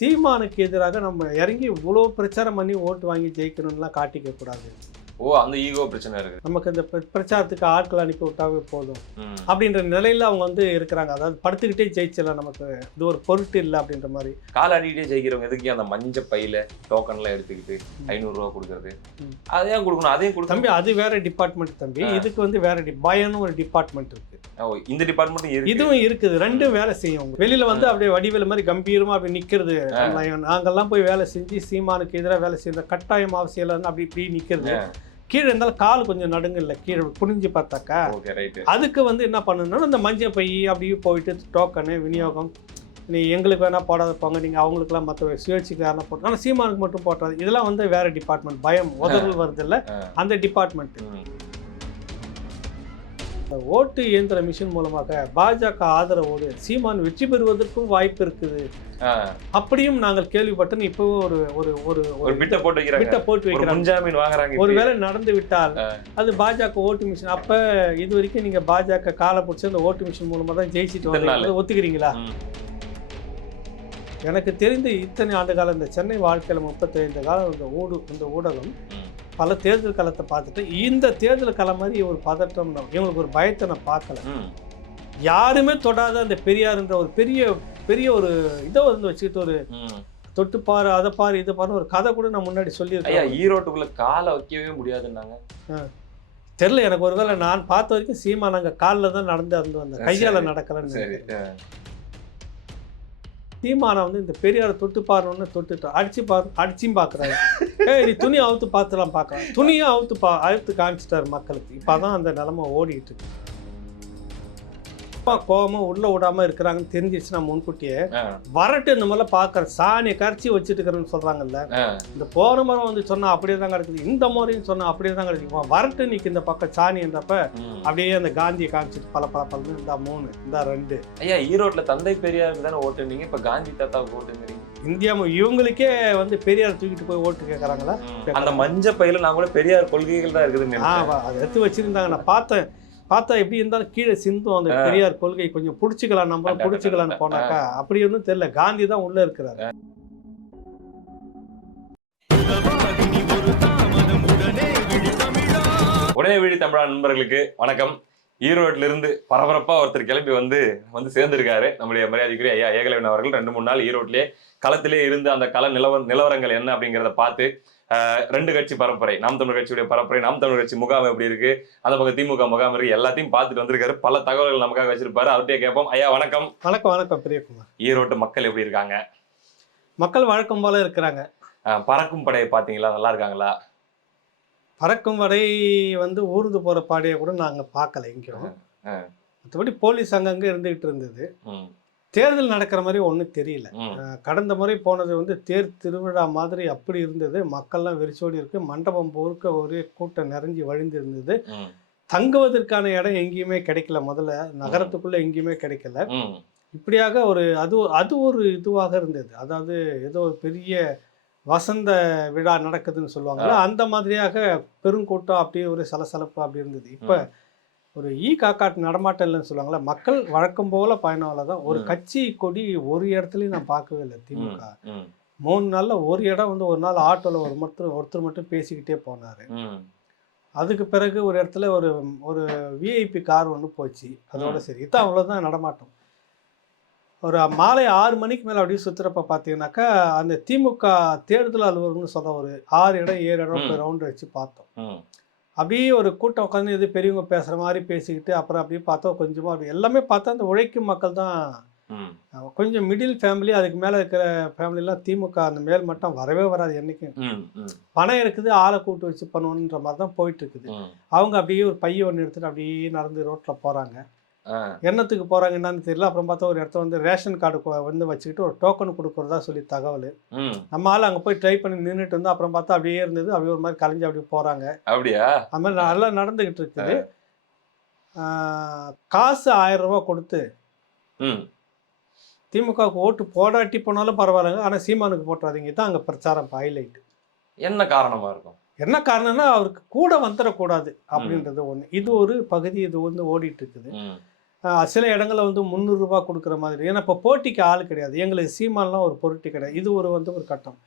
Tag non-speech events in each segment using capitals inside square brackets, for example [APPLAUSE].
தீமானுக்கு எதிராக நம்ம இறங்கி இவ்வளோ பிரச்சாரம் பண்ணி ஓட்டு வாங்கி ஜெயிக்கணும்லாம் காட்டிக்க கூடாது. ஓ அந்த ஈகோ பிரச்சனை இருக்கு. நமக்கு இந்த பிர- பிரச்சாரத்துக்கு ஆட்கள் அனுப்பி விட்டாவே போதும். அப்படின்ற நிலையில அவங்க வந்து இருக்கிறாங்க. அதாவது படுத்துக்கிட்டே ஜெயிச்சிடலாம் நமக்கு. இது ஒரு பொருட்டு இல்லை அப்படின்ற மாதிரி. கால் ஆடிக்கிட்டே ஜெயிக்கிறவங்க எதுக்கு அந்த மஞ்ச பையில டோக்கன்லாம் எடுத்துக்கிட்டு ஐநூறு ரூபா கொடுக்கறது. அதையும் கொடுக்கணும் அதையும் தம்பி கொடுக்கணும் அது வேற டிபார்ட்மெண்ட் தம்பி. இதுக்கு வந்து வேற டி பயம்னு ஒரு டிபார்ட்மெண்ட் இருக்கு. ஓ, இந்த டிபார்ட்மெண்ட் இதுவும் இருக்குது. ரெண்டும் வேலை செய்யும். வெளியில வந்து அப்படியே வடிவேல மாதிரி கம்பீரமா அப்படி நிக்கிறது. நாங்கெல்லாம் போய் வேலை செஞ்சு சீமானுக்கு எதிராக வேலை செய்யற கட்டாயம் அவசியம் இல்லைன்னு அப்படி இப்படி நிக்கிறது. கீழே இருந்தாலும் கால் கொஞ்சம் நடுங்க இல்லை கீழே குனிஞ்சு பார்த்தாக்கா அதுக்கு வந்து என்ன பண்ணணும்னா இந்த மஞ்சள் பை அப்படியே போயிட்டு டோக்கனு விநியோகம் நீ எங்களுக்கு வேணா போடாத போங்க நீங்கள் அவங்களுக்குலாம் மற்ற சுயேட்சைக்கு யாரெல்லாம் போட்டோம் ஆனால் சீமானுக்கு மட்டும் போட்டாது. இதெல்லாம் வந்து வேற டிபார்ட்மெண்ட் பயம் உதறல் வருது இல்ல அந்த டிபார்ட்மெண்ட் இந்த ஓட்டு இயந்திர மிஷின் மூலமாக பாஜக ஆதரவோடு சீமான் வெற்றி பெறுவதற்கும் வாய்ப்பு இருக்குது. அப்படியும் நாங்கள் கேள்விப்பட்டோம். இப்போ ஒரு ஒரு ஒரு ஒரு பிட்ட போட்டு வைக்கிறாங்க. போட்டு வைக்கிறாங்க. வாங்குறாங்க ஒருவேளை நடந்து விட்டால் அது பாஜக ஓட்டு மிஷின். அப்ப இது வரைக்கும் நீங்க பாஜக காலை பிடிச்சி அந்த ஓட்டு மிஷின் மூலமா தான் ஜெயிச்சிட்டு. வந்து ஒத்துக்கிறீங்களா. எனக்கு தெரிந்து இத்தனை ஆண்டு காலம் இந்த சென்னை வாழ்க்கையில முப்பத்தைந்து காலம் இந்த ஊடு இந்த ஊடகம். பல தேர்தல் களத்தை பார்த்துட்டு இந்த தேர்தல் களம் மாதிரி ஒரு பதட்டம் இவங்களுக்கு ஒரு பயத்தை நான் பார்க்கல. யாருமே தொடாத அந்த பெரியாருன்ற ஒரு பெரிய பெரிய ஒரு இதை வந்து வச்சுக்கிட்டு ஒரு. தொட்டு பாரு அதை பாரு இதை பாரு ஒரு கதை கூட நான் முன்னாடி சொல்லியிருக்கேன். ஈரோட்டுக்குள்ள காலை வைக்கவே முடியாதுன்னாங்க. தெரியல எனக்கு ஒருவேளை நான் பார்த்த வரைக்கும் சீமா நாங்க காலில் தான் நடந்து இருந்து வந்தேன் கையால சரி. நடக்கலன்னு தீமானை சீமானை வந்து இந்த பெரியாரை தொட்டு பாருன்னு தொட்டுட்டு அடிச்சு பாரு அடிச்சும் பார்க்குறாரு ஏய் நீ துணி அவுத்து பார்த்துலாம் பார்க்கலாம் துணியும் அவுத்து பா அவுத்து காமிச்சிட்டாரு மக்களுக்கு. இப்போதான் அந்த நிலமை ஓடிட்டு இருக்கு. அப்பா கோவமா உள்ள விடாம இருக்கிறாங்கன்னு தெரிஞ்சிச்சுன்னா முன்கூட்டியே வரட்டு இந்த மாதிரிலாம் பார்க்குற சாணியை கரைச்சி வச்சுட்டு இருக்கிறேன்னு சொல்றாங்கல்ல. இந்த போன மரம் வந்து சொன்னா அப்படியே தான் கிடக்குது. இந்த முறையும் சொன்னா அப்படியே தான் கிடக்குது. இவன் வரட்டு நிற்கு இந்த பக்கம் சாணின்றப்ப ம். அப்படியே அந்த காந்தியை காமிச்சிட்டு பல பல பல இந்த மூணு இந்த ரெண்டு. ஐயா ஈரோட்ல தந்தை பெரியாருக்கு தானே ஓட்டுனீங்க இப்ப காந்தி தாத்தாவுக்கு ஓட்டுங்கிறீங்க இந்தியா இவங்களுக்கே வந்து பெரியார் தூக்கிட்டு போய் ஓட்டு கேட்குறாங்களா அந்த மஞ்ச பையில நான் கூட பெரியார் கொள்கைகள் தான். வா- அதை எடுத்து வச்சிருந்தாங்க. நான் பார்த்தேன். பார்த்தா எப்படி இருந்தாலும் கீழே சிந்தும் அந்த பெரியார் கொள்கை கொஞ்சம் பிடிச்சிக்கலாம் நம்ம பிடிச்சிக்கலாம்னு. போனாக்கா அப்படி ஒன்றும் தெரியல. காந்தி தான் உள்ள இருக்கிறாரு. உடனே விழி தமிழா நண்பர்களுக்கு வணக்கம். ஈரோட்ல இருந்து பரபரப்பா ஒருத்தர் கிளம்பி வந்து வந்து சேர்ந்திருக்காரு. நம்முடைய மரியாதைக்குரிய ஐயா ஏகலைவன் அவர்கள். ரெண்டு மூணு நாள் ஈரோட்லயே களத்திலே இருந்து அந்த கள நிலவர நிலவரங்கள் என்ன அப்படிங்கிறத பார்த்து ரெண்டு கட்சி பரப்புரை. நாம் தமிழர் கட்சியுடைய பரப்புரை நாம் தமிழர் கட்சி முகாம் எப்படி இருக்கு? அந்த பக்கம் திமுக முகாம் இருக்கு. எல்லாத்தையும் பார்த்துட்டு வந்திருக்காரு. பல தகவல்கள் நமக்காக வச்சிருப்பாரு. அவர்கிட்டயே கேட்போம். ஐயா வணக்கம். வணக்கம் வணக்கம் பிரியகுமார் ஈரோட்டு மக்கள் எப்படி இருக்காங்க? மக்கள் வழக்கம் போல இருக்கிறாங்க. பறக்கும் படையை பாத்தீங்களா நல்லா இருக்காங்களா? பறக்கும் வரை வந்து ஊர்ந்து போற பாடையை கூட நாங்க பார்க்கல எங்கேயும். மற்றபடி போலீஸ் அங்கங்க இருந்துகிட்டு இருந்தது. தேர்தல் நடக்கிற மாதிரி ஒன்றும் தெரியல. கடந்த முறை போனது வந்து தேர் திருவிழா மாதிரி அப்படி இருந்தது. மக்கள்லாம் வெறிச்சோடி இருக்கு. மண்டபம் பொறுக்க ஒரே கூட்டம் நிறைஞ்சு வழிந்து இருந்தது தங்குவதற்கான இடம் எங்கேயுமே கிடைக்கல. முதல்ல நகரத்துக்குள்ள எங்கேயுமே கிடைக்கல. இப்படியாக ஒரு அது அது ஒரு இதுவாக இருந்தது. அதாவது ஏதோ ஒரு பெரிய வசந்த விழா நடக்குதுன்னு சொல்லுவாங்கல்ல அந்த மாதிரியாக பெருங்கூட்டம் அப்படியே ஒரு சலசலப்பு அப்படி இருந்தது. இப்ப. ஒரு ஈ காக்காட்டு நடமாட்டம் இல்லைன்னு சொல்லுவாங்கல்ல மக்கள் வழக்கம் போல பயணம்ல தான் ஒரு. கட்சி கொடி ஒரு இடத்துலயும் நான் பார்க்கவே இல்லை திமுக. மூணு நாள்ல ஒரு இடம் வந்து ஒரு நாள் ஆட்டோல ஒரு மட்டும் ஒருத்தர் மட்டும் பேசிக்கிட்டே போனாரு. அதுக்கு பிறகு ஒரு இடத்துல ஒரு ஒரு விஐபி கார் ஒன்று போச்சு. அதோட சரி இதான் அவ்வளோதான் நடமாட்டம். ஒரு மாலை ஆறு மணிக்கு மேலே அப்படியே சுற்றுறப்ப பார்த்தீங்கன்னாக்கா அந்த திமுக தேர்தல் அலுவலகம்னு சொல்ல ஒரு ஆறு இடம் ஏழு இடம். ரவுண்ட் வச்சு பார்த்தோம். அப்படியே ஒரு கூட்டம் உட்காந்து இது பெரியவங்க பேசுகிற மாதிரி பேசிக்கிட்டு அப்புறம் அப்படியே பார்த்தோம் கொஞ்சமாக அப்படி எல்லாமே பார்த்தா அந்த உழைக்கும் மக்கள் தான். கொஞ்சம் மிடில் ஃபேமிலி அதுக்கு மேலே இருக்கிற ஃபேமிலிலாம் திமுக அந்த மேல் மட்டம் வரவே வராது என்றைக்கும் பணம் இருக்குது ஆளை கூட்டு வச்சு பண்ணணுன்ற மாதிரி தான் போயிட்டு இருக்குது. அவங்க அப்படியே ஒரு பைய ஒன்று எடுத்துட்டு அப்படியே நடந்து ரோட்டில் போகிறாங்க ஆ, என்னத்துக்கு போகிறாங்க என்னன்னு தெரியல. அப்புறம் பார்த்தா ஒரு இடத்துல வந்து ரேஷன் கார்டு வந்து வச்சுக்கிட்டு ஒரு டோக்கன் கொடுக்குறதா சொல்லி தகவல். நம்ம ஆள் அங்கே போய் ட்ரை பண்ணி நின்றுட்டு இருந்தோம். அப்புறம் பார்த்தா அப்படியே இருந்தது. அப்படியே ஒரு மாதிரி கலைஞ்சு அப்படியே போகிறாங்க அப்படியா? அது மாதிரி நல்லா நடந்துக்கிட்டு இருக்குது. காசு ஆயிரம் ரூபாய் கொடுத்து திமுகவுக்கு ஓட்டு போடாட்டி போனாலும் பரவாயில்லைங்க. ஆனால் சீமானுக்கு போட்டுறாதீங்க. தான் அங்கே பிரச்சாரம் ஹைலைட் என்ன காரணமா இருக்கும்? என்ன காரணம்னா அவருக்கு கூட வந்துடக்கூடாது அப்படின்றது ஒன்று இது ஒரு பகுதி இது வந்து ஓடிட்டு இருக்குது. சில இடங்கள்ல வந்து முந்நூறுரூபா கொடுக்குற மாதிரி. ஏன்னா இப்போ போட்டிக்கு ஆள் கிடையாது. எங்களுக்கு சீமான்லாம் ஒரு பொருட்டு கிடையாது. இது ஒரு வந்து ஒரு கட்டம்.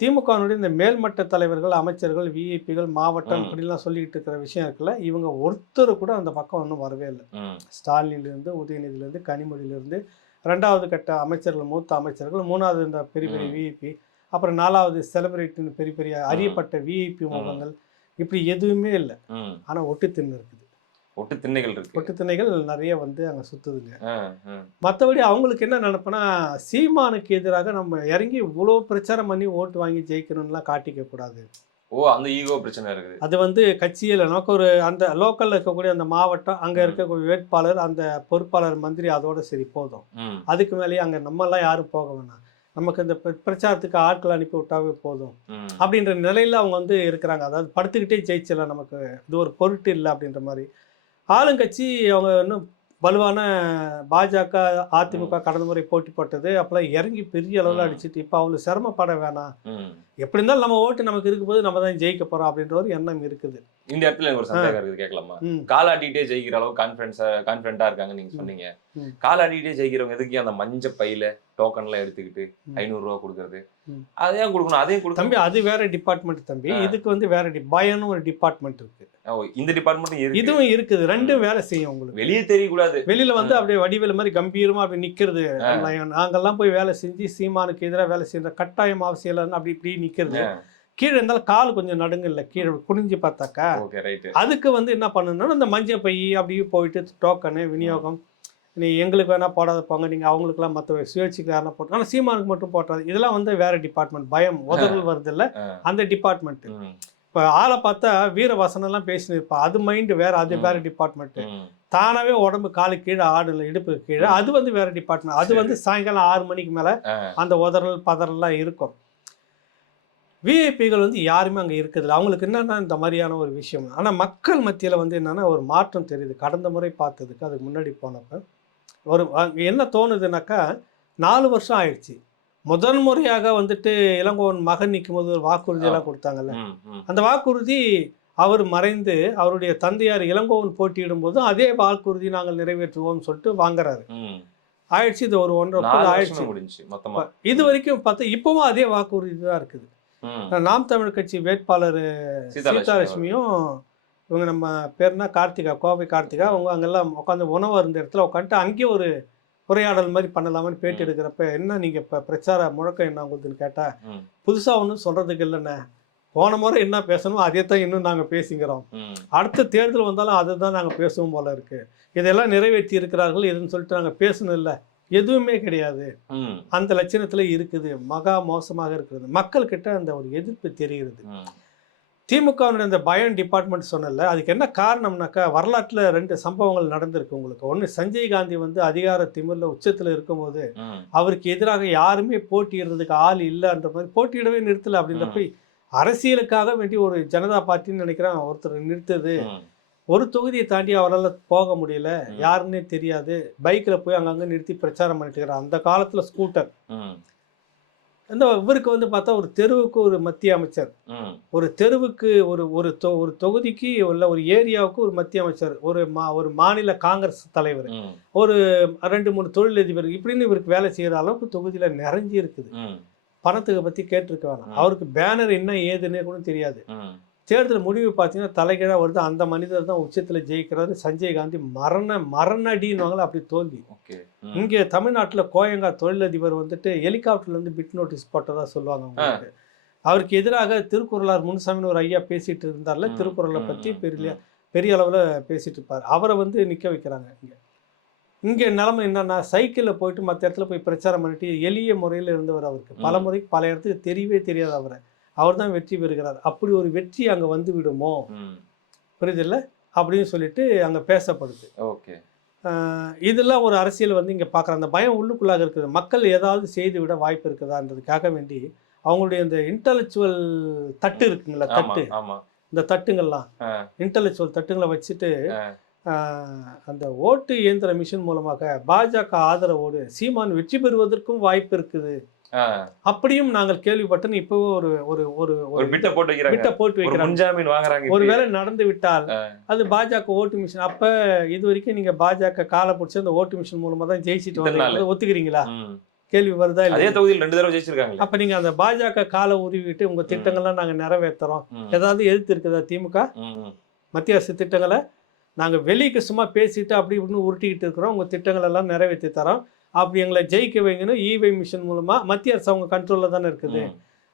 திமுகவினுடைய இந்த மேல்மட்ட தலைவர்கள் அமைச்சர்கள் விஐபிகள் மாவட்டம். இப்படிலாம் சொல்லிட்டு இருக்கிற விஷயம் இருக்குல்ல இவங்க ஒருத்தர் கூட அந்த பக்கம் ஒன்றும் வரவே இல்லை. ஸ்டாலினிலிருந்து உதயநிதியிலேருந்து கனிமொழியிலேருந்து ரெண்டாவது கட்ட அமைச்சர்கள் மூத்த அமைச்சர்கள் மூணாவது இந்த பெரிய பெரிய. விஐபி அப்புறம் நாலாவது செலிபிரிட்டின்னு பெரிய பெரிய அறியப்பட்ட விஐபி முகங்கள் இப்படி எதுவுமே இல்லை. ஆனால் ஒட்டு திண்ணு இருக்குது. ஒட்டு திண்ணைகள் இருக்கு. ஒட்டு திண்ணைகள் நிறைய வந்து அங்கே ஆ. மற்றபடி அவங்களுக்கு என்ன நினைப்புனா சீமானுக்கு எதிராக நம்ம இறங்கி இவ்வளோ பிரச்சாரம் பண்ணி ஓட்டு வாங்கி ஜெயிக்கணும்லாம் காட்டிக்க கூடாது. ஓ அந்த ஈகோ பிரச்சனை இருக்குது. அது வந்து கட்சியில் நமக்கு ஒரு அந்த லோக்கலில் இருக்கக்கூடிய அந்த மாவட்டம் அங்கே. இருக்கக்கூடிய வேட்பாளர் அந்த பொறுப்பாளர் மந்திரி அதோட சரி போதும். அதுக்கு மேலேயே அங்கே நம்மெல்லாம் யாரும் போக வேணாம். நமக்கு இந்த பிர- பிரச்சாரத்துக்கு ஆட்கள் அனுப்பி விட்டாவே போதும். அப்படின்ற நிலையில் அவங்க வந்து இருக்கிறாங்க. அதாவது படுத்துக்கிட்டே ஜெயிச்சிடலாம் நமக்கு. இது ஒரு பொருட்டு இல்லை அப்படின்ற மாதிரி. ஆளுங்கட்சி அவங்க இன்னும் வலுவான பாஜக அதிமுக கடந்த முறை போட்டி போட்டது அப்போல்லாம் இறங்கி பெரிய அளவில். அடிச்சிட்டு இப்போ அவ்வளோ சிரமப்பட வேணாம். எப்படி இருந்தாலும் நம்ம ஓட்டு நமக்கு இருக்கும்போது நம்ம தான் ஜெயிக்க போகிறோம் அப்படின்ற ஒரு எண்ணம் இருக்குது. இந்த இடத்துல ஒரு சந்தேகம் இருக்குது கேட்கலாமா? ம். காலாட்டிட்டே ஜெயிக்கிற அளவு கான்ஃபிடன்ஸா கான்ஃபிடண்டா இருக்காங்க நீங்க சொன்னீங்க. ம். காலாட்டிட்டே ஜெயிக்கிறவங்க எதுக்கு அந்த மஞ்ச பையில டோக்கன் எல்லாம் எடுத்துக்கிட்டு. ஐநூறு ரூபா கொடுக்கறது. அதையும் கொடுக்கணும்? அதையும் தம்பி கொடுக்கணும் அது வேற டிபார்ட்மெண்ட் தம்பி. இதுக்கு வந்து வேற டி பயன்னு ஒரு டிபார்ட்மெண்ட் இருக்கு. ஓ, இந்த டிபார்ட்மெண்ட் இருக்கு. இதுவும் இருக்குது. ரெண்டும் வேலை செய்யும் உங்களுக்கு. வெளியே தெரியக்கூடாது. வெளியில வந்து. அப்படியே வடிவேல மாதிரி கம்பீரமா அப்படி நிக்கிறது. நாங்கெல்லாம் போய் வேலை செஞ்சு சீமானுக்கு எதிராக வேலை செய்யற கட்டாயம் அவசியம் அப்படி இப்படி நிக்கிறது. கீழே இருந்தாலும் கால் கொஞ்சம் நடுங்க இல்லை கீழே குனிஞ்சு பார்த்தாக்கா. அதுக்கு வந்து என்ன பண்ணணும்னா இந்த மஞ்சள் பை அப்படியே போயிட்டு டோக்கனு விநியோகம். நீ எங்களுக்கு வேணா போடாத போங்க. நீங்க அவங்களுக்குலாம் மற்ற சுயேட்சைக்கு யாரா போட்டு ஆனால் சீமானுக்கு மட்டும் போட்டாது. இதெல்லாம் வந்து வேற டிபார்ட்மெண்ட் பயம் உதறல் வருது இல்ல அந்த டிபார்ட்மெண்ட் இப்போ ஆளை பார்த்தா வீரவாசனம் எல்லாம் பேசினு இருப்பா அது மைண்டு வேற அது வேற டிபார்ட்மெண்ட் தானாவே உடம்பு காலு கீழே ஆடுல இடுப்பு கீழே. அது வந்து வேற டிபார்ட்மெண்ட் அது வந்து சாயங்காலம் ஆறு மணிக்கு மேல அந்த உதறல் பதறல்லாம் இருக்கும். விஐபிகள் வந்து யாருமே அங்கே இருக்குதில்ல அவங்களுக்கு என்னன்னா இந்த மாதிரியான ஒரு விஷயம். ஆனால் மக்கள் மத்தியில் வந்து என்னன்னா ஒரு மாற்றம் தெரியுது. கடந்த முறை பார்த்ததுக்கு அதுக்கு முன்னாடி போனப்ப ஒரு அங்கே என்ன தோணுதுனாக்கா நாலு வருஷம் ஆயிடுச்சு. முதல் முறையாக வந்துட்டு இளங்கோவன் மகன் நிற்கும் போது ஒரு வாக்குறுதி எல்லாம் கொடுத்தாங்கல்ல. அந்த வாக்குறுதி அவர் மறைந்து அவருடைய தந்தையார் இளங்கோவன் போட்டியிடும் போது அதே வாக்குறுதி நாங்கள் நிறைவேற்றுவோம்னு சொல்லிட்டு வாங்குறாரு. ஆயிடுச்சு. இது ஒரு ஒன்றரை ஆயிடுச்சு. இது வரைக்கும் பார்த்தா இப்பவும் அதே வாக்குறுதி தான் இருக்குது. நாம் தமிழ் கட்சி வேட்பாளர் சீதாலட்சுமி சீதாலட்சுமியும் இவங்க நம்ம பேர்னா கார்த்திகா கோவை கார்த்திகா அவங்க அங்கெல்லாம் உட்காந்து உணவு இருந்த இடத்துல உட்காந்துட்டு அங்கேயே ஒரு உரையாடல் மாதிரி பண்ணலாமான்னு பேட்டி. எடுக்கிறப்ப என்ன நீங்கள் இப்போ பிரச்சார முழக்கம் என்ன உங்களுக்குன்னு கேட்டால். புதுசாக ஒன்றும் சொல்கிறதுக்கு இல்லைண்ணே போன முறை என்ன பேசணுமோ அதே தான் இன்னும் நாங்கள் பேசிக்கிறோம். அடுத்த தேர்தல் வந்தாலும் அதை தான் நாங்கள் பேசுவோம் போல இருக்கு இதெல்லாம் நிறைவேற்றி இருக்கிறார்கள் இதுன்னு சொல்லிட்டு நாங்கள் பேசணும் இல்லை எதுவுமே கிடையாது. அந்த லட்சணத்தில் இருக்குது மகா மோசமாக இருக்கிறது மக்கள்கிட்ட அந்த ஒரு எதிர்ப்பு தெரிகிறது. திமுகவினுடைய அந்த பயம் டிபார்ட்மெண்ட் சொன்னல அதுக்கு என்ன காரணம்னாக்கா வரலாற்றில் ரெண்டு சம்பவங்கள் நடந்திருக்கு உங்களுக்கு ஒன்று சஞ்சய் காந்தி வந்து அதிகார திமிரில் உச்சத்தில் இருக்கும்போது. அவருக்கு எதிராக யாருமே போட்டியிடுறதுக்கு ஆள் இல்லைன்ற மாதிரி போட்டியிடவே நிறுத்தலை அப்படின்றப்ப அரசியலுக்காக வேண்டி ஒரு ஜனதா பார்ட்டின்னு நினைக்கிறேன் ஒருத்தர் நிறுத்துது. ஒரு தொகுதியை தாண்டி அவரால் போக முடியல. யாருன்னே தெரியாது பைக்கில் போய் அங்கங்கே நிறுத்தி பிரச்சாரம் பண்ணிட்டு இருக்கிறார் அந்த காலத்தில் ஸ்கூட்டர். இந்த இவருக்கு வந்து பார்த்தா ஒரு தெருவுக்கு ஒரு மத்திய அமைச்சர். ஒரு தெருவுக்கு ஒரு ஒரு தொ ஒரு தொகுதிக்கு உள்ள ஒரு ஏரியாவுக்கு ஒரு மத்திய அமைச்சர் ஒரு மா ஒரு மாநில காங்கிரஸ் தலைவர். ஒரு ரெண்டு மூணு தொழிலதிபர் இப்படின்னு இவருக்கு வேலை செய்கிற அளவுக்கு தொகுதியில் நிறைஞ்சி இருக்குது. பணத்துக்கு பற்றி கேட்டிருக்க வேணாம். அவருக்கு பேனர் என்ன ஏதுன்னே கூட தெரியாது. தேர்தல் முடிவு பார்த்தீங்கன்னா தலைகீழாக வருது. அந்த மனிதர் தான் உச்சத்தில் ஜெயிக்கிறாரு. சஞ்சய் காந்தி மரண மரணடின்னுவாங்களே அப்படி தோல்வி. ஓகே. இங்கே தமிழ்நாட்டில் கோயங்கா தொழிலதிபர் வந்துட்டு ஹெலிகாப்டர்ல இருந்து பிட் நோட்டீஸ் போட்டதா சொல்லுவாங்க உங்களுக்கு அவருக்கு எதிராக திருக்குறளார் முனுசாமின்னு ஒரு ஐயா பேசிட்டு இருந்தார்ல திருக்குறளை பற்றி பெரிய. பெரிய அளவில் பேசிட்டு இருப்பார். அவரை வந்து நிற்க வைக்கிறாங்க இங்கே. இங்கே நிலைமை என்னன்னா சைக்கிளில் போயிட்டு மற்ற இடத்துல போய் பிரச்சாரம் பண்ணிட்டு எளிய முறையில் இருந்தவர் அவருக்கு. பல ம். முறை பல இடத்துக்கு தெரியவே தெரியாது அவரை. அவர் தான் வெற்றி பெறுகிறார். அப்படி ஒரு வெற்றி அங்கே வந்து விடுமோ. புரியுதில்ல? அப்படின்னு சொல்லிட்டு அங்கே பேசப்படுது. ஓகே. இதெல்லாம் ஒரு அரசியல் வந்து இங்கே பார்க்குற அந்த பயம் உள்ளுக்குள்ளாக இருக்குது. மக்கள் ஏதாவது செய்து விட வாய்ப்பு இருக்குதான்றதுக்காக வேண்டி அவங்களுடைய இந்த இன்டலெக்சுவல் தட்டு இருக்குங்களா தட்டு. இந்த தட்டுங்கள்லாம். இன்டலெக்சுவல் தட்டுங்களை வச்சுட்டு அந்த ஓட்டு இயந்திர மிஷின் மூலமாக பாஜக ஆதரவோடு சீமான் வெற்றி பெறுவதற்கும் வாய்ப்பு இருக்குது. அப்படியும் நாங்கள் கேள்விப்பட்டோம் இப்போ ஒரு ஒரு ஒரு ஒரு பிட்ட போட்டு வைக்கிறாங்க. போட்டு வைக்கிறாங்க. வாங்குறாங்க. ஒருவேளை நடந்து விட்டால் அது பாஜக ஓட்டு மிஷின். அப்ப இது வரைக்கும் நீங்க பாஜக காலை பிடிச்சி அந்த ஓட்டு மிஷின் மூலமா தான் ஜெயிச்சிட்டு. வந்தீங்க. ஒத்துக்கிறீங்களா. கேள்வி வருதா அதே இல்லையா தொகுதியில் ரெண்டு தடவை ஜெயிச்சிருக்காங்க அப்ப நீங்க அந்த பாஜக காலை உருவிட்டு உங்க திட்டங்கள்லாம் நாங்க நிறைவேற்றுறோம் ஏதாவது எதிர்த்து இருக்குதா திமுக? மத்திய அரசு திட்டங்களை நாங்க வெளிக்கு சும்மா பேசிட்டு அப்படி இப்படின்னு உருட்டிக்கிட்டு இருக்கிறோம். உங்க திட்டங்கள் எல்லாம் நிறைவேற்றி தரோம். அப்படி எங்களை ஜெயிக்க வைங்கன்னு இவை மிஷின் மூலமா மத்திய அரசு அவங்க கண்ட்ரோல்ல தானே இருக்குது.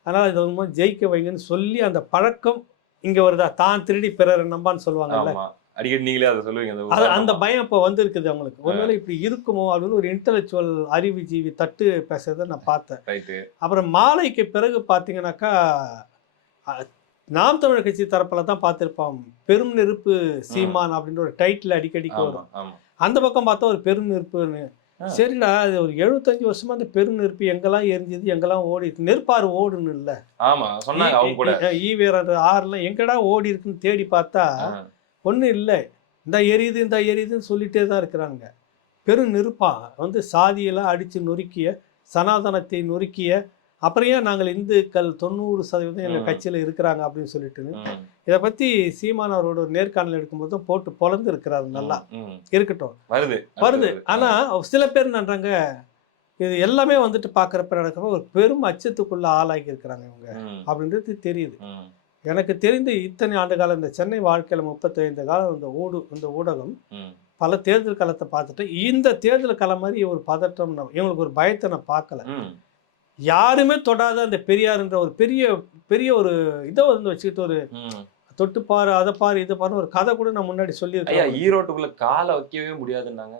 அதனால இது மூலமா ஜெயிக்க வைங்கன்னு சொல்லி அந்த பழக்கம் இங்க வருதா? தான் திருடி பிறர் நம்பான்னு சொல்லுவாங்கல்ல. அடிக்கடி நீங்களே அதை சொல்லுவீங்க அது அந்த. பயம் இப்போ வந்திருக்குது அவங்களுக்கு. ஒருவேளை இப்படி இருக்குமோ அப்படின்னு ஒரு இன்டலெக்சுவல் அறிவுஜீவி தட்டு பேசுறதை நான் பார்த்தேன். அப்புறம் மாலைக்கு பிறகு பார்த்தீங்கன்னாக்கா நாம் தமிழர் கட்சி தரப்பில் தான் பார்த்துருப்போம். பெரும் நெருப்பு சீமான் அப்படின்ற ஒரு டைட்டில் அடிக்கடிக்கு வரும். அந்த பக்கம் பார்த்தா ஒரு பெரும் நெருப்புன்னு. சரிடா அது ஒரு எழுபத்தஞ்சு வருஷமா அந்த பெரும் நெருப்பு எங்கெல்லாம் எரிஞ்சது எங்கெல்லாம் ஓடி நெருப்பாறு ஓடுன்னு இல்லை ஆமா சொன்னாங்க அவங்க கூட. ஈவேரர் ஆறுலாம் எங்கடா ஓடி இருக்குன்னு தேடி பார்த்தா. ஒன்றும் இல்லை. இந்த எரியுது இந்த எரியுதுன்னு சொல்லிட்டே தான் இருக்கிறாங்க. பெரும் நெருப்பா வந்து சாதியெல்லாம் அடித்து நொறுக்கிய சனாதனத்தை நொறுக்கிய அப்புறம் ஏன் நாங்கள் இந்துக்கள் தொண்ணூறு சதவீதம் எங்கள். கட்சியில் இருக்கிறாங்க அப்படின்னு சொல்லிட்டுன்னு ம், இதை பற்றி சீமான் அவரோட நேர்காணல் எடுக்கும்போது தான் போட்டு பொழந்து இருக்கிறாரு நல்லா. இருக்கட்டும் வருது வருது. ஆனால் சில பேர் நன்றாங்க இது எல்லாமே வந்துட்டு பார்க்குறப்ப நடக்கிறப்ப ஒரு பெரும் அச்சத்துக்குள்ள ஆளாகி இருக்கிறாங்க இவங்க அப்படின்றது தெரியுது எனக்கு தெரிந்து இத்தனை ஆண்டு காலம் இந்த சென்னை வாழ்க்கையில் முப்பத்தைந்து காலம் இந்த ஊடு இந்த ஊடகம். பல தேர்தல் காலத்தை பார்த்துட்டு இந்த தேர்தல் காலம் மாதிரி ஒரு பதட்டம் இவங்களுக்கு ஒரு பயத்தை நான் பார்க்கல. யாருமே தொடாத அந்த பெரியார்ன்ற ஒரு பெரிய பெரிய ஒரு இதை வந்து வச்சுக்கிட்டு ஒரு. தொட்டு பாரு அதை பாரு இதை பாரு ஒரு கதை கூட நான் முன்னாடி ஐயா சொல்லியிருக்கேன் ஈரோட்டுக்குள்ள காலை வைக்கவே முடியாதுன்னாங்க.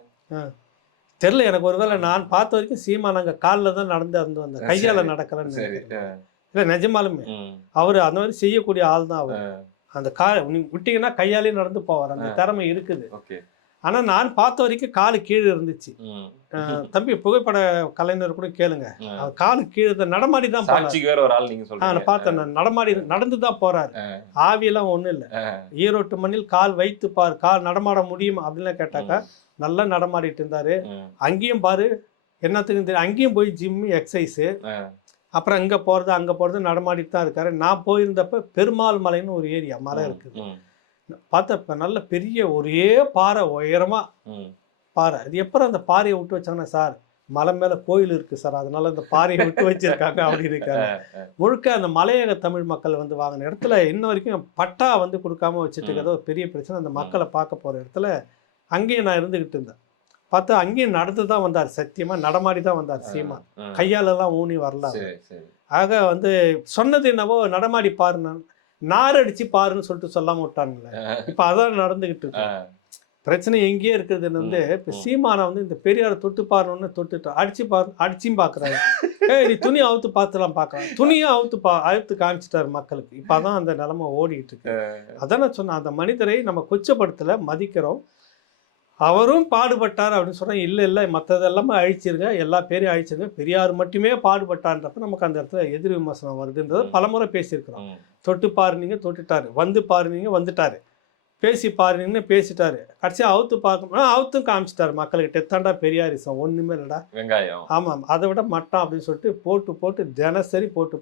தெரியல எனக்கு ஒருவேளை நான் பார்த்த வரைக்கும் சீமா நாங்க காலில் தான் நடந்து வந்த கையால சரி. நடக்கலன்னு. இல்ல நிஜமாலுமே. அவர் அந்த மாதிரி செய்யக்கூடிய ஆள் தான் அவர். அந்த கா விட்டீங்கன்னா கையாலே நடந்து போவார். அந்த திறமை இருக்குது. ஓகே ஆனா நான் பார்த்த வரைக்கும் காலு கீழே இருந்துச்சு. தம்பி புகைப்பட கலைஞர் கூட கேளுங்க. காலு கீழே நடமாடி தான் வேற ஒரு ஆள் நீங்க ஆ, சொல்றீங்க நான் பார்த்தேன். நான் நடமாடி நடந்து தான் போறாரு. ஆவியெல்லாம் ஒண்ணும் இல்லை. ஈரோட்டு மண்ணில் கால் வைத்து பார் கால் நடமாட முடியும் அப்படின்லாம் கேட்டாக்கா நல்லா நடமாடிட்டு இருந்தாரு. அங்கேயும் பாரு என்னத்துக்கு தெரியும் அங்கேயும் போய் ஜிம்மு எக்ஸசைஸு. அப்புறம் இங்கே போகிறது அங்கே போகிறது நடமாடிட்டு தான் இருக்காரு. நான் போயிருந்தப்ப பெருமாள் மலைன்னு ஒரு ஏரியா மலை இருக்குது. பார்த்தப்ப நல்ல பெரிய ஒரே பாறை உயரமா ம். பாறை. அது எப்போ அந்த பாறையை விட்டு வச்சாங்கன்னா சார் மலை மேலே கோயில் இருக்கு சார். அதனால இந்த பாறையை விட்டு வச்சிருக்காங்க அப்படின்னு இருக்காங்க. முழுக்க அந்த மலையக தமிழ் மக்கள் வந்து வாங்கின இடத்துல இன்ன வரைக்கும் பட்டா வந்து கொடுக்காம வச்சுட்டு இருக்கிறது ஒரு பெரிய பிரச்சனை. அந்த மக்களை பார்க்க போகிற இடத்துல அங்கேயும் நான் இருந்துக்கிட்டு இருந்தேன். பார்த்தா அங்கேயும் நடந்து தான் வந்தார் சத்தியமா. நடமாடி தான் வந்தார் சீமா. கையாலெல்லாம் ஊனி வரல ஆக வந்து சொன்னது என்னவோ நடமாடி பாருன்னு நார் அடிச்சு பாருன்னு சொல்லிட்டு சொல்லாம விட்டானுங்களே. இப்ப அதான் நடந்துகிட்டு இருக்கு. பிரச்சனை எங்கேயே இருக்குதுன்னு வந்து இப்ப. சீமானை வந்து இந்த பெரியாரை தொட்டு பாருன்னு தொட்டுட்டோம் அடிச்சு பாரு அடிச்சும் பாக்குறாரு. [LAUGHS] ஏய் நீ துணி அவுத்து பார்த்துலாம் பார்க்கலாம் துணியும் அவுத்து பா அவுத்து காமிச்சிட்டாரு மக்களுக்கு. இப்ப அதான் அந்த நிலைமை ஓடிக்கிட்டு இருக்கு. அதான் நான் சொன்னேன் அந்த மனிதரை நம்ம கொச்சப்படுத்தல மதிக்கிறோம். அவரும் பாடுபட்டார் அப்படின்னு சொன்னா இல்ல இல்ல மற்றதெல்லாமே அழிச்சிருங்க. எல்லா பேரையும் அழிச்சிருங்க. பெரியார் மட்டுமே பாடுபட்டான்றப்ப நமக்கு அந்த இடத்துல எதிர் விமர்சனம் வருதுன்றதை. பலமுறை பேசியிருக்கிறோம். தொட்டு பாருனீங்க தொட்டுட்டாரு. வந்து பாருனீங்க வந்துட்டாரு. பேசி பாருனீங்கன்னு பேசிட்டாரு. கடைசியா அவுத்து பார்க்கணும் அவுத்தும் காமிச்சிட்டாரு மக்கள்கிட்ட. எத்தாண்டா பெரியாரிசம் ஒண்ணுமே இல்லடா. வெங்காயம். ஆமாம். அதை விட மட்டம் அப்படின்னு சொல்லிட்டு போட்டு போட்டு தினசரி போட்டு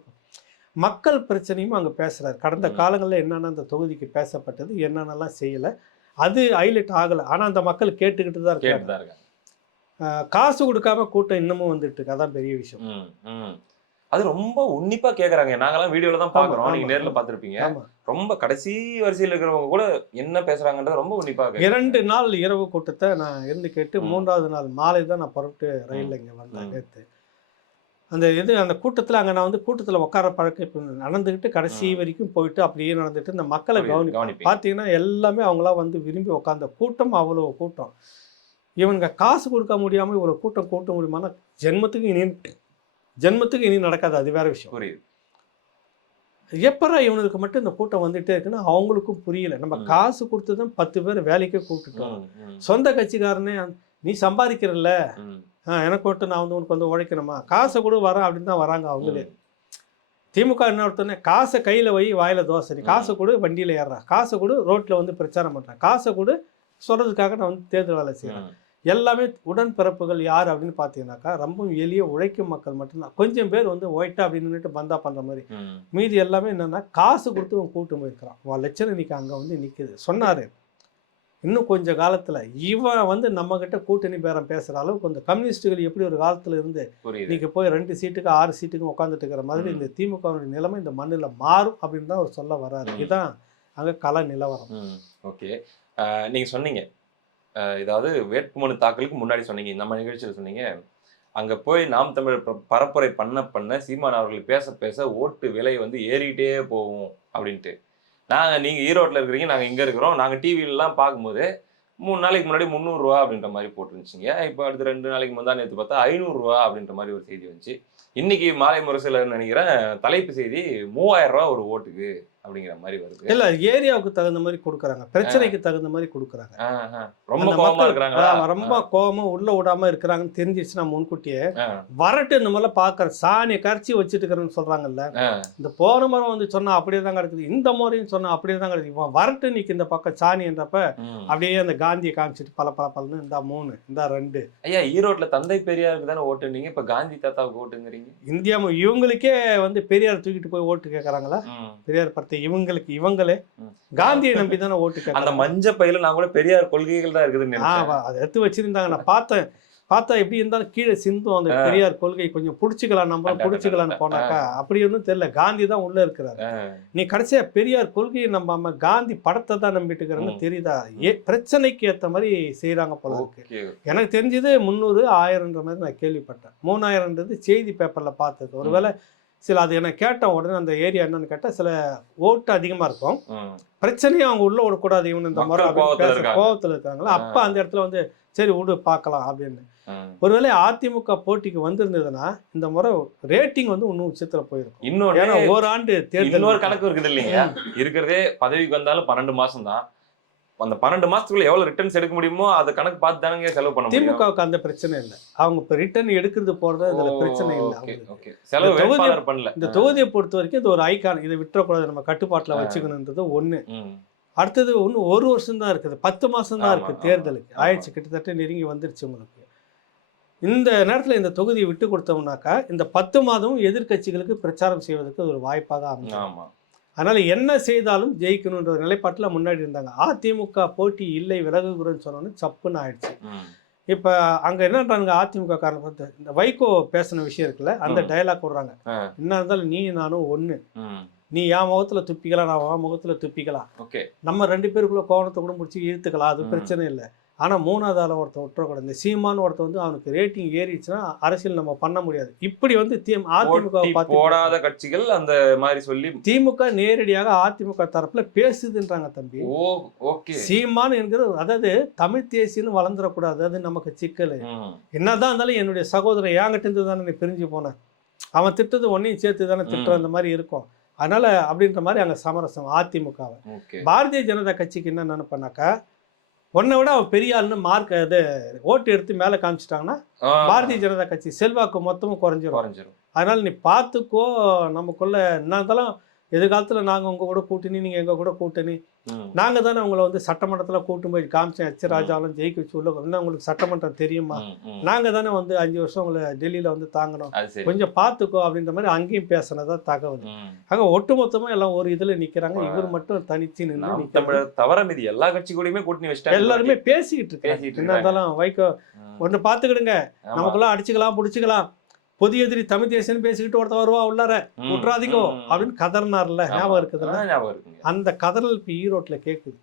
மக்கள் பிரச்சனையும் அங்கே பேசுறாரு. கடந்த. காலங்களில் என்னென்ன அந்த தொகுதிக்கு பேசப்பட்டது என்னென்னலாம் செய்யலை அது ஹைலைட் ஆகலை. ஆனால் அந்த மக்கள் கேட்டுக்கிட்டு தான் இருக்காங்க. காசு கொடுக்காம கூட்டம் இன்னமும் வந்துட்டு இருக்கு. அதான் பெரிய விஷயம். அது ரொம்ப உன்னிப்பா கேக்குறாங்க நாங்கெல்லாம் வீடியோல தான் பாக்குறோம் நீங்க நேர்ல. பாத்திருப்பீங்க ரொம்ப கடைசி வரிசையில இருக்கிறவங்க கூட என்ன பேசுறாங்கன்றத ரொம்ப உன்னிப்பா. இரண்டு நாள் இரவு கூட்டத்தை நான் இருந்து கேட்டு. மூன்றாவது நாள் மாலை தான் நான் புறப்பட்டு ரயிலில் இங்கே வந்தேன். நேற்று அந்த இது அந்த கூட்டத்தில் அங்கே நான் வந்து கூட்டத்தில் உட்கார பழக்கம் இப்போ நடந்துக்கிட்டு கடைசி. வரைக்கும் போயிட்டு அப்படியே நடந்துட்டு இந்த மக்களை கவனிப்பீங்க. பார்த்தீங்கன்னா எல்லாமே அவங்களாம் வந்து விரும்பி உட்காந்த கூட்டம் அவ்வளோ கூட்டம் இவங்க காசு கொடுக்க முடியாமல் இவ்வளோ கூட்டம் கூட்ட முடியுமானா ஜென்மத்துக்கு இனி ஜென்மத்துக்கு இனி நடக்காது அது வேற விஷயம். புரியுது. எப்பரா இவனுக்கு மட்டும் இந்த கூட்டம் வந்துட்டே இருக்குன்னா அவங்களுக்கும் புரியல. நம்ம. காசு கொடுத்து தான் பத்து பேர் வேலைக்கே கூப்பிட்டுட்டோம். சொந்த கட்சிக்காரனே நீ சம்பாதிக்கிறல்ல. எனக்கு மட்டும் நான் வந்து உனக்கு வந்து உழைக்கணுமா? காசை கூட வரேன் அப்படின்னு தான் வராங்க அவங்களே. திமுக என்ன ஒருத்தனே காசை கையில் வை வாயில தோசை. நீ காசை கொடு வண்டியில் ஏறுறா. காசை கொடு ரோட்டில் வந்து பிரச்சாரம் பண்ணுறான் காசை கொடு சொல்றதுக்காக நான் வந்து தேர்தல் வேலை செய்கிறேன். எல்லாமே உடன்பிறப்புகள் யார் அப்படின்னு பார்த்தீங்கன்னாக்கா ரொம்ப எளிய உழைக்கும் மக்கள் மட்டும்தான். கொஞ்சம் பேர் வந்து ஒயிட்டா அப்படின்னு பந்தா பண்ற மாதிரி. மீதி எல்லாமே என்னன்னா காசு கொடுத்து அவன் கூட்டு போயிருக்கிறான். அவன் லட்சணம் இன்னைக்கு அங்க வந்து நிக்குது. சொன்னாரு. இன்னும் கொஞ்ச காலத்துல இவன் வந்து நம்ம கிட்ட கூட்டணி பேரம் பேசுற அளவுக்கு இந்த கம்யூனிஸ்டுகள் எப்படி ஒரு காலத்துல இருந்து இன்னைக்கு போய் ரெண்டு சீட்டுக்கு ஆறு சீட்டுக்கு உட்காந்துட்டு இருக்கிற மாதிரி. இந்த திமுகவுடைய நிலைமை இந்த மண்ணுல மாறும் அப்படின்னு தான் அவர் சொல்ல வர்றாரு. இதுதான் அங்க கல நிலவரம். ஓகே. நீங்க சொன்னீங்க. ஏதாவது இதாவது வேட்புமனு தாக்கலுக்கு முன்னாடி சொன்னீங்க நம்ம நிகழ்ச்சியில் சொன்னீங்க. அங்கே போய் நாம் தமிழர் ப- பரப்புரை பண்ண பண்ண சீமான் அவர்கள் பேச பேச ஓட்டு விலை வந்து ஏறிட்டே போகும் அப்படின்ட்டு. நாங்கள் நீங்கள் ஈரோட்டில் இருக்கிறீங்க நாங்கள் இங்கே இருக்கிறோம். நாங்கள் டிவிலலாம் பார்க்கும்போது மூணு நாளைக்கு முன்னாடி முந்நூறுரூவா அப்படின்ற மாதிரி போட்டுருந்துச்சிங்க இப்போ அடுத்து ரெண்டு நாளைக்கு முந்தா நேற்று பார்த்தா ஐநூறுரூவா அப்படின்ற மாதிரி ஒரு செய்தி வந்துச்சு. இன்றைக்கி மாலை முரசில் நினைக்கிறேன் தலைப்பு செய்தி மூவாயிரம் ரூபா ஒரு ஓட்டுக்கு. அப்படிங்கிற மாதிரி வருது. இல்ல ஏரியாவுக்கு தகுந்த மாதிரி கொடுக்குறாங்க. பிரச்சனைக்கு தகுந்த மாதிரி கொடுக்குறாங்க. ரொம்ப ஆமா, ரொம்ப கோவமா உள்ள விடாம இருக்கிறாங்கன்னு தெரிஞ்சிச்சுன்னா முன்கூட்டியே. வரட்டு இந்த மாதிரிலாம் பாக்குற சாணியை கரைச்சி வச்சுட்டு இருக்கிறேன்னு சொல்றாங்கல்ல. இந்த போன முறை வந்து சொன்னா அப்படியே தான் கிடக்குது. இந்த முறையும் சொன்னா அப்படியே தான் கிடக்குது. இவன் வரட்டு நிக்கு இந்த பக்கம் சாணின்றப்ப. அப்படியே அந்த காந்தியை காமிச்சிட்டு பல பல பலன்னு இந்த மூணு இந்த ரெண்டு. ஐயா ஈரோட்ல தந்தை பெரியாருக்கு தானே ஓட்டுனீங்க இப்ப காந்தி தாத்தாவுக்கு ஓட்டுங்கிறீங்க. இந்தியா இவங்களுக்கே வந்து பெரியார் தூக்கிட்டு போய் ஓட்டு கேட்கறாங்களா. பெரியார் படத்தை இவங்களுக்கு இவங்களே. காந்தியை நம்பி தானே ஓட்டு அந்த மஞ்ச பையில நான் கூட பெரியார் கொள்கைகள் தான் இருக்குதுன்னு அதை எடுத்து வச்சிருந்தாங்க. நான் பார்த்தேன். பார்த்தா எப்படி இருந்தாலும் கீழே சிந்தும் அந்த பெரியார் கொள்கை கொஞ்சம் புடிச்சுக்கலாம் நம்ம புடிச்சுக்கலாம்னு போனாக்கா அப்படி ஒன்றும் தெரியல. காந்தி தான் உள்ள இருக்கிறாரு. நீ கடைசியா பெரியார் கொள்கையை நம்பாம காந்தி படத்தை தான் நம்பிட்டு இருக்கிறேன்னு. தெரியுதா? ஏ பிரச்சனைக்கு ஏத்த மாதிரி செய்றாங்க போல இருக்கு. எனக்கு தெரிஞ்சது முந்நூறு ஆயிரம்ன்ற மாதிரி நான் கேள்விப்பட்டேன். மூணாயிரம்ன்றது செய்தி பேப்பர்ல பார்த்தது. ஒருவேளை சில அது எனக்கு கேட்டேன் உடனே அந்த ஏரியா என்னன்னு கேட்டா சில ஓட்டு அதிகமா இருக்கும். பிரச்சனையும் அவங்க உள்ள விடக்கூடாது இவனு இந்த இருக்காங்க. கோவத்துல இருக்காங்களா? அப்ப அந்த இடத்துல வந்து சரி விடு பார்க்கலாம் அப்படின்னு. ஒருவேளை அதிமுக போட்டிக்கு வந்திருந்ததுன்னா இந்த முறை ரேட்டிங் வந்து இன்னும் உச்சத்துல போயிருக்கும். ஏன்னா ஓராண்டு தேர்தல் இன்னொரு கணக்கு இருக்குது இல்லைங்க. இருக்கிறதே பதவிக்கு வந்தாலும் பன்னெண்டு மாசம் தான் அந்த பன்னெண்டு மாசத்துக்குள்ள எவ்வளவு ரிட்டர்ன்ஸ் எடுக்க முடியுமோ அதை கணக்கு பார்த்து தானங்க செலவு பண்ண முடியும். திமுகவுக்கு அந்த பிரச்சனை இல்லை. அவங்க இப்ப ரிட்டர்ன் எடுக்கிறது போறது இதுல பிரச்சனை இல்லை செலவு வேட்பாளர் பண்ணல. இந்த தொகுதியை பொறுத்த வரைக்கும் இது ஒரு ஐகான் இதை விட்டுறக்கூடாது. நம்ம கட்டுப்பாட்டுல வச்சுக்கணுன்றது ஒண்ணு. அடுத்தது இன்னும் ஒரு வருஷம் தான் இருக்குது. பத்து மாசம் தான் ஆமா, இருக்கு ஆமா, தேர்தலுக்கு. ஆயிடுச்சு. கிட்டத்தட்ட நெருங்கி வந்துருச்சு உங்களுக்கு. இந்த நேரத்துல இந்த தொகுதியை விட்டு கொடுத்தோம்னாக்கா இந்த பத்து மாதமும் எதிர்க்கட்சிகளுக்கு பிரச்சாரம் செய்வதற்கு ஒரு வாய்ப்பாக அமையும். ஆமா. அதனால என்ன செய்தாலும் ஜெயிக்கணுன்ற நிலைப்பாட்டில் முன்னாடி இருந்தாங்க அதிமுக போட்டி இல்லை விலகுகிறோன்னு சொன்னோன்னு சப்புன்னு ஆயிடுச்சு. இப்போ அங்கே என்னன்றாங்க அதிமுக காரங்க பார்த்து இந்த வைகோ பேசின விஷயம் இருக்குல்ல அந்த ம். டயலாக் விடுறாங்க. என்ன இருந்தாலும் நீ நானும் ஒன்று. நீ என் முகத்துல துப்பிக்கலாம் நான் உன் முகத்துல துப்பிக்கலாம் ஓகே நம்ம ரெண்டு பேருக்குள்ள கோவணத்தை கூட முடிச்சு இழுத்துக்கலாம் அது. பிரச்சனை இல்லை ஆனா மூணாவது ஆள ஒருத்தன் விட்டுறக்கூடாது இந்த சீமான் ஒருத்தன் வந்து அவனுக்கு ரேட்டிங் ஏறிடுச்சுன்னா அரசியல் நம்ம பண்ண முடியாது. இப்படி வந்து தி அதிமுக போடாத கட்சிகள் அந்த மாதிரி சொல்லி திமுக நேரடியாக அதிமுக தரப்புல பேசுதுன்றாங்க தம்பி. ஓ ஓகே. சீமான் என்கிற அதாவது தமிழ் தேசியன்னு வளர்ந்துடக்கூடாது அது நமக்கு சிக்கல். என்னதான் இருந்தாலும் என்னுடைய சகோதரன் என்கிட்ட இருந்து தானே பிரிஞ்சு போனேன் அவன் திட்டது ஒன்னையும் சேர்த்து தானே திட்டுற அந்த மாதிரி இருக்கும். அதனால அப்படின்ற மாதிரி அங்க சமரசம் அதிமுகவை. பாரதிய ஜனதா கட்சிக்கு என்ன நினைப்பேனாக்கா உன்னை விட அவன் பெரிய ஆளுன்னு மார்க் இது ஓட்டு எடுத்து மேலே காமிச்சிட்டாங்கன்னா பாரதிய ஜனதா கட்சி செல்வாக்கு மொத்தமும் குறைஞ்சிரும். குறைஞ்சிரும். அதனால நீ பார்த்துக்கோ நமக்குள்ள என்ன இருந்தாலும் எதிர்காலத்துல நாங்க உங்க கூட கூட்டணி நீங்க எங்க கூட கூட்டணி. ம். நாங்க தானே உங்களை வந்து சட்டமன்றத்துல கூட்டு போய் காமிச்சேன். எச். ராஜாலும் ஜெயிக்க வச்சு உள்ள என்ன உங்களுக்கு சட்டமன்றம் தெரியுமா? ம், ம். நாங்க தானே வந்து அஞ்சு வருஷம் உங்களை டெல்லியில வந்து தாங்கணும். கொஞ்சம் பார்த்துக்கோ அப்படின்ற மாதிரி அங்கேயும் பேசினதா தகவல். ஆக ஒட்டுமொத்தமா எல்லாம் ஒரு இதுல நிக்கிறாங்க. ஆ. இவர் மட்டும் தனிச்சு நின்று தமிழர் தவிர மீதி எல்லா கட்சி கூடயுமே கூட்டணி வச்சுட்டாங்க. எல்லாருமே பேசிக்கிட்டு இருக்காங்க. என்ன இருந்தாலும் வைகோ ம். ஒன்று பார்த்துக்கிடுங்க. ஆமா. நமக்குள்ள அடிச்சுக்கலாம் பிடிச்சிக்கலாம். பொது எதிரி தமிழ் தேசியன்னு பேசிக்கிட்டு ஒருத்தன் வருவா உள்ளார விட்றாதீங்கோ. அப்படின்னு கதறினார்ல. ஞாபகம் இருக்குதுல்ல அந்த கதறல் இப்போ ஈரோட்டில் கேட்குது